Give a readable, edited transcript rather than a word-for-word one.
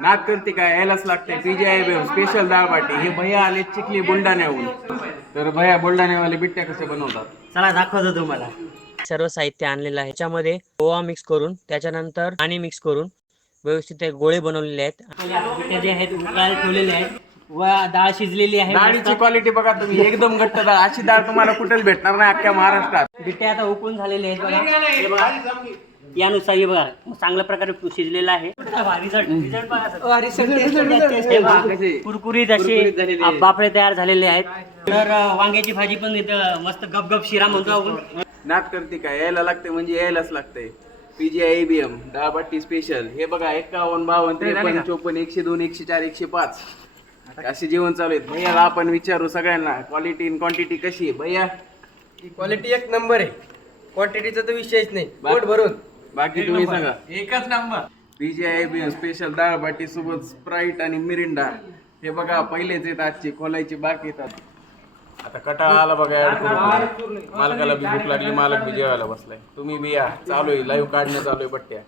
नाद करते काय यायलाच लागते PGI स्पेशल डाळ बाटी. हे भैया आले चिखली बुलढाण्याहून. तर भैया बुलढाण्यावाले बिट्ट्या कसे बनवतात चला दाखवतो तुम्हाला. सर्व साहित्य आणलेलं आहे. त्याच्यामध्ये ओवा मिक्स करून त्याच्यानंतर पाणी मिक्स करून व्यवस्थित ते गोळे बनवलेले आहेत. बिट्ट्या जे आहेत उकळायला ठेवलेले आहेत व डाळ शिजलेली आहे. डाळीची क्वालिटी बघा तुम्ही, एकदम घट्ट डाळ. अशी डाळ तुम्हाला कुठेच भेटणार नाही अख्ख्या महाराष्ट्रात. बिट्ट्या आता उकळून झालेले आहेत बघा. हे बघा यानुसार हे बघा चांगल्या प्रकारे शिजलेला आहे. कुरकुरीत असे बाफळे तयार झालेले आहेत. तर वांग्याची भाजी पण इथं मस्त गपगप शिरा म्हणतो आपण. नाद करते काय यायला लागते म्हणजे यायलाच लागते. PGI ABM dal baati special. हे बघा 51, 52, 53, 54, 102, 104, 105 असे जेवण चालू आहेत. भैयाला आपण विचारू सगळ्यांना क्वालिटी इन क्वांटिटी कशी आहे भैया. क्वालिटी एक नंबर आहे. क्वांटिटीचा तर विषयच नाही. पोट भरून. बाकी तुम्ही सांगा. एकच number. PGI ABM special dal baati सोबत स्प्राईट आणि मिरिंडा. हे बघा पहिलेच येत आजची खोलायची बाकी येतात. आता कटाळा आला बघा ऍड करून. मालकाला बी भूक लागली, मालक बी जेवायला बसलाय. तुम्ही बी या, चालू आहे लाईव्ह काढणं चालू आहे बट्ट्या.